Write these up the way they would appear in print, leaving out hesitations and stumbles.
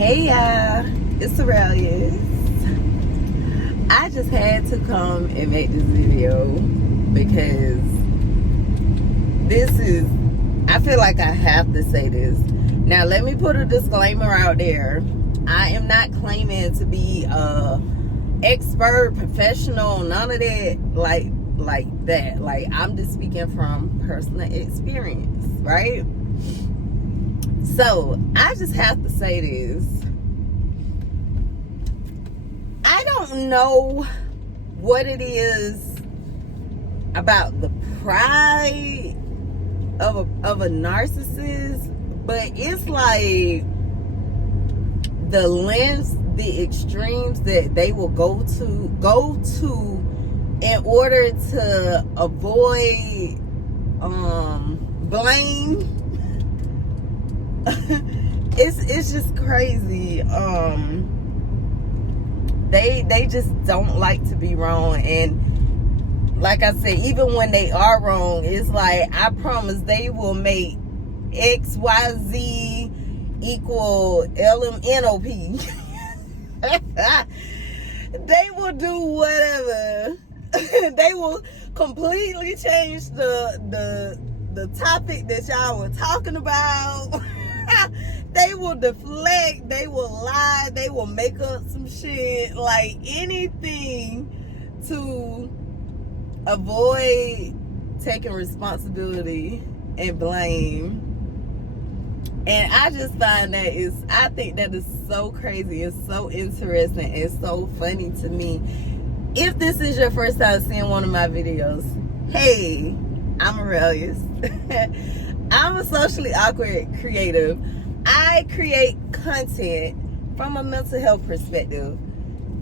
Hey y'all, it's Arailyus. I just had to come and make this video because I feel like I have to say this. Now let me put a disclaimer out there. I am not claiming to be a expert, professional, none of that like that. Like, I'm just speaking from personal experience, right? So I just have to say this. I don't know what it is about the pride of a narcissist, but it's like the lengths, the extremes that they will go to in order to avoid blame. It's just crazy. They just don't like to be wrong, and like I said, even when they are wrong, it's like, I promise they will make XYZ equal LMNOP. They will do whatever. They will completely change the topic that y'all were talking about. They will deflect, they will lie, they will make up some shit, like anything to avoid taking responsibility and blame. And I just find that I think that is so crazy. It's so interesting and so funny to me. If this is your first time seeing one of my videos, hey, I'm Arailyus. I'm a socially awkward creative. I create content from a mental health perspective.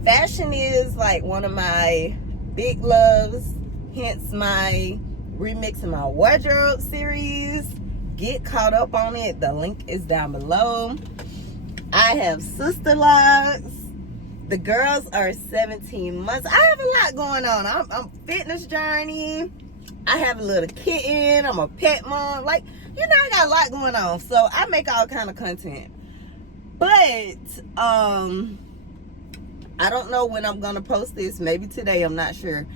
Fashion is like one of my big loves, hence my Remixing My Wardrobe series. Get caught up on it. The link is down below. I have sister locks. The girls are 17 months. I have a lot going on. I'm fitness journey. I have a little kitten. I'm a pet mom. Like, you know, I got a lot going on. So I make all kind of content. But I don't know when I'm gonna post this. Maybe today, I'm not sure.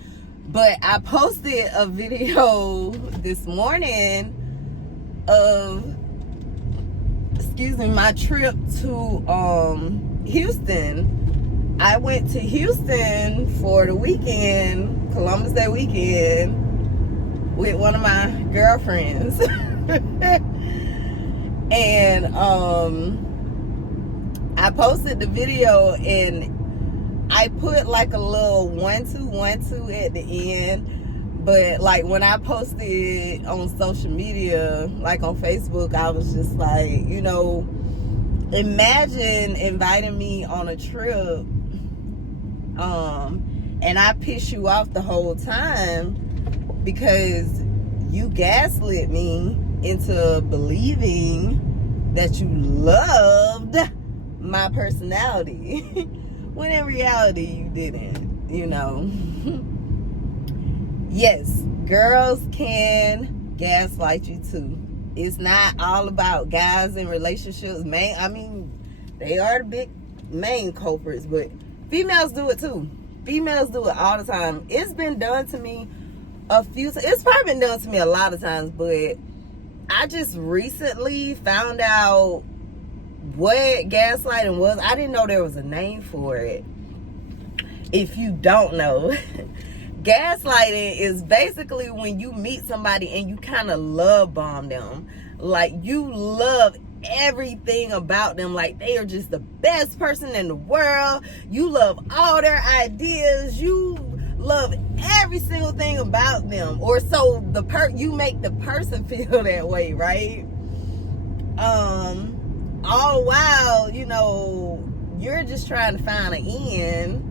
But I posted a video this morning of, my trip to Houston. I went to Houston for the weekend, Columbus Day weekend, with one of my girlfriends. And I posted the video and I put like a little 1-2-1-2 at the end. But like when I posted on social media, like on Facebook, I was just like, you know, imagine inviting me on a trip and I piss you off the whole time because you gaslit me into believing that you loved my personality when in reality you didn't, you know. Yes, girls can gaslight you too. It's not all about guys in relationships. They are the big main culprits, but females do it too. Females do it all the time. It's been done to me a few times. It's probably been done to me a lot of times, but I just recently found out what gaslighting was. I didn't know there was a name for it. If you don't know, gaslighting is basically when you meet somebody and you kind of love bomb them. Like, you love everything about them. Like, they are just the best person in the world. You love all their ideas. You love every single thing about them. Or so you make the person feel that way, right? All the while, you know, you're just trying to find an end,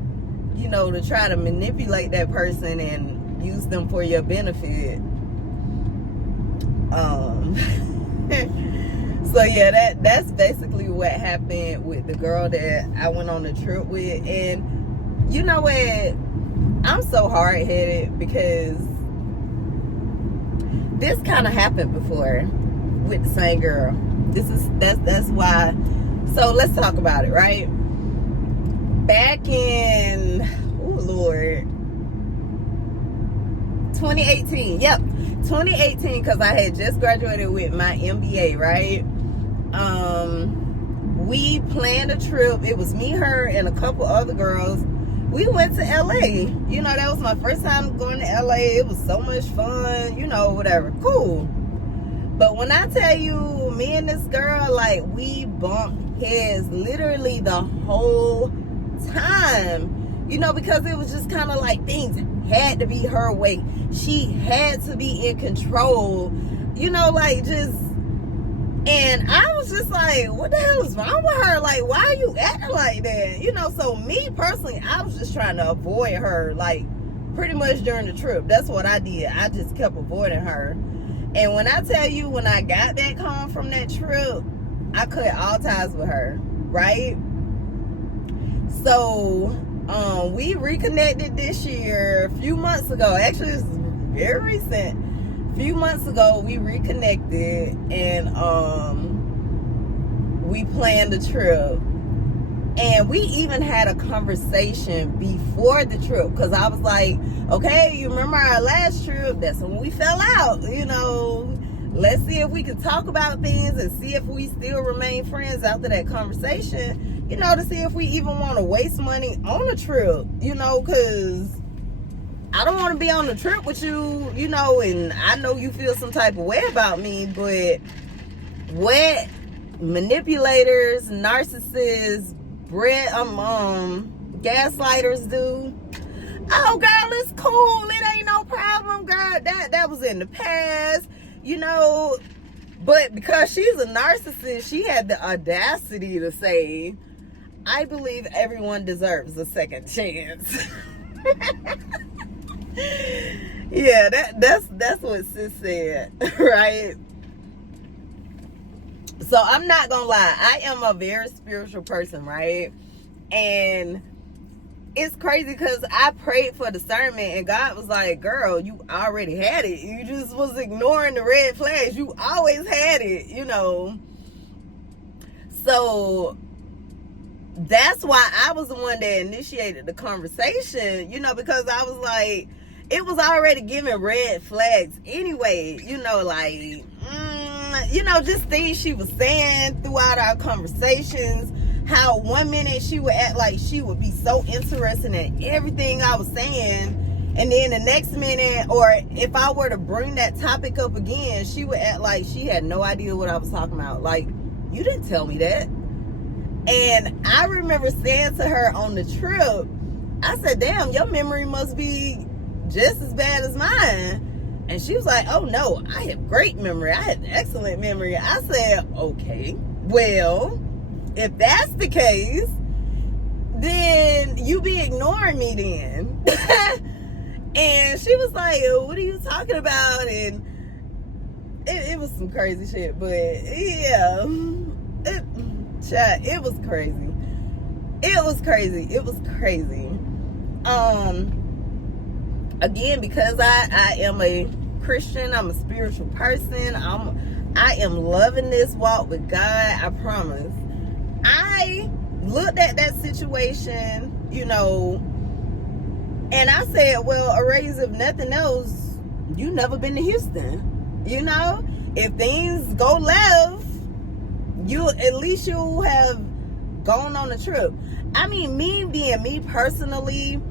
you know, to try to manipulate that person and use them for your benefit. So yeah, that's basically what happened with the girl that I went on the trip with. And you know what? I'm so hard-headed because this kind of happened before with the same girl. That's why So let's talk about it, right? Back in, oh Lord, 2018. Yep, 2018, because I had just graduated with my MBA, right? We planned a trip. It was me, her, and a couple other girls. We went to LA. You know, that was my first time going to LA. It was so much fun, you know, whatever. Cool. But when I tell you, me and this girl, like, we bumped heads literally the whole time. You know, because it was just kind of like things had to be her way. She had to be in control. You know, like, just... And I was just like, what the hell is wrong with her? Like, why are you acting like that? You know, so me personally, I was just trying to avoid her, like, pretty much during the trip. That's what I did. I just kept avoiding her. And when I tell you, when I got back home from that trip, I cut all ties with her, right? So, we reconnected this year, a few months ago. Actually, it's very recent. A few months ago, we reconnected, and we planned a trip. And we even had a conversation before the trip, because I was like, okay, you remember our last trip? That's when we fell out, you know. Let's see if we can talk about things and see if we still remain friends after that conversation, you know, to see if we even want to waste money on a trip, you know, because I don't want to be on the trip with you, you know, and I know you feel some type of way about me, but what manipulators, narcissists, gaslighters do, oh girl, it's cool, it ain't no problem, girl, that was in the past, you know. But because she's a narcissist, she had the audacity to say, I believe everyone deserves a second chance. Yeah, that's what sis said, right? So I'm not gonna lie, I am a very spiritual person, right? And it's crazy because I prayed for discernment, and God was like, girl, you already had it. You just was ignoring the red flags. You always had it, you know. So that's why I was the one that initiated the conversation, you know, because I was like, it was already giving red flags anyway, you know, like, you know, just things she was saying throughout our conversations. How 1 minute she would act like she would be so interested in everything I was saying, and then the next minute, or if I were to bring that topic up again, she would act like she had no idea what I was talking about. Like, you didn't tell me that. And I remember saying to her on the trip, I said, damn, your memory must be just as bad as mine. And she was like, oh no, I have great memory. I have excellent memory. I said, okay, well, if that's the case, then you be ignoring me then. And she was like, what are you talking about? And it was some crazy shit, but yeah, it was crazy. It was crazy. Again, because I am a Christian, I'm a spiritual person, I am loving this walk with God, I promise. I looked at that situation, you know, and I said, well, Arailyus, if nothing else, you never been to Houston, you know. If things go left, at least you'll have gone on a trip. I mean, me being me personally,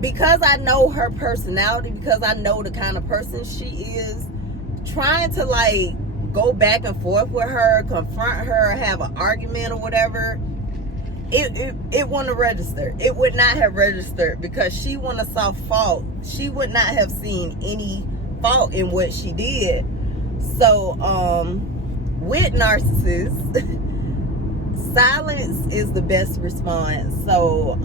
because I know her personality, because I know the kind of person she is, trying to like go back and forth with her, confront her, have an argument or whatever, it wouldn't register. It would not have registered, because she wouldn't have saw fault. She would not have seen any fault in what she did. So with narcissists, silence is the best response. So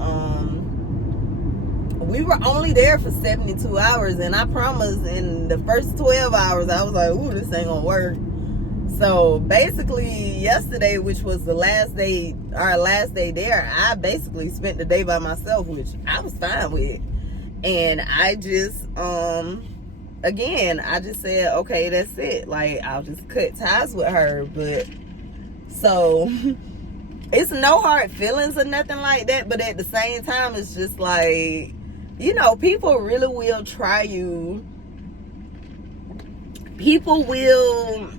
we were only there for 72 hours, and I promise in the first 12 hours I was like, ooh, this ain't gonna work. So basically yesterday, which was the last day, our last day there, I basically spent the day by myself, which I was fine with. And I just again, I just said, okay, that's it. Like, I'll just cut ties with her. But so it's no hard feelings or nothing like that, but at the same time, it's just like, you know, people really will try you. People will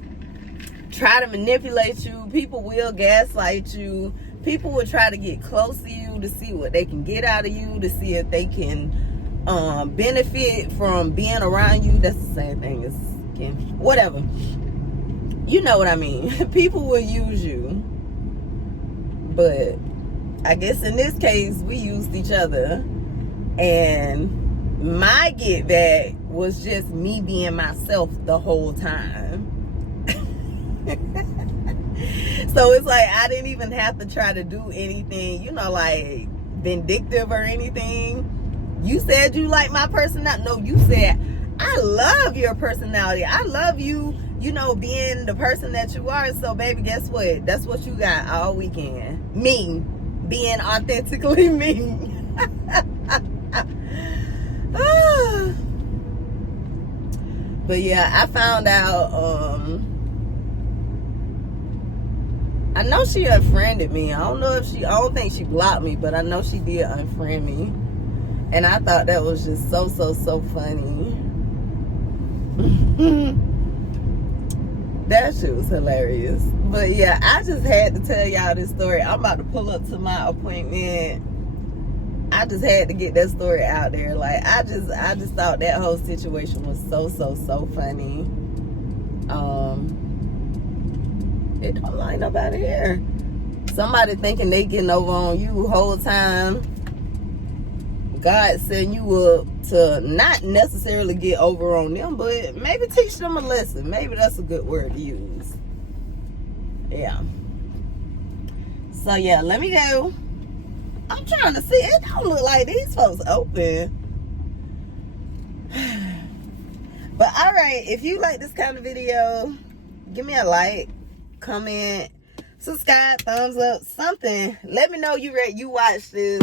try to manipulate you. People will gaslight you. People will try to get close to you to see what they can get out of you, to see if they can benefit from being around you. That's the same thing as whatever. You know what I mean. People will use you. But I guess in this case, we used each other. And my get back was just me being myself the whole time. So it's like I didn't even have to try to do anything, you know, like vindictive or anything. You said you like my personality. No, you said, I love your personality. I love you, you know, being the person that you are. So, baby, guess what? That's what you got all weekend. Me. Being authentically me. But yeah, I found out, I know she unfriended me. I don't think she blocked me, but I know she did unfriend me. And I thought that was just so funny. That shit was hilarious. But yeah, I just had to tell y'all this story. I'm about to pull up to my appointment. I just had to get that story out there. Like, I just thought that whole situation was so funny. It don't line up out of here. Somebody thinking they getting over on you the whole time. God setting you up to not necessarily get over on them, but maybe teach them a lesson. Maybe that's a good word to use. Yeah. So yeah, let me go. I'm trying to see. It don't look like these folks open. But alright, if you like this kind of video, give me a like, comment, subscribe, thumbs up, something. Let me know you watched this.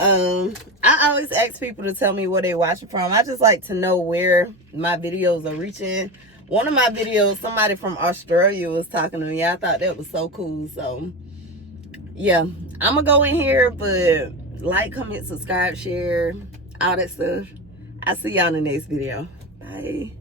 I always ask people to tell me where they watching from. I just like to know where my videos are reaching. One of my videos, somebody from Australia was talking to me. I thought that was so cool. So yeah, I'm gonna go in here, but like, comment, subscribe, share, all that stuff. I'll see y'all in the next video. Bye.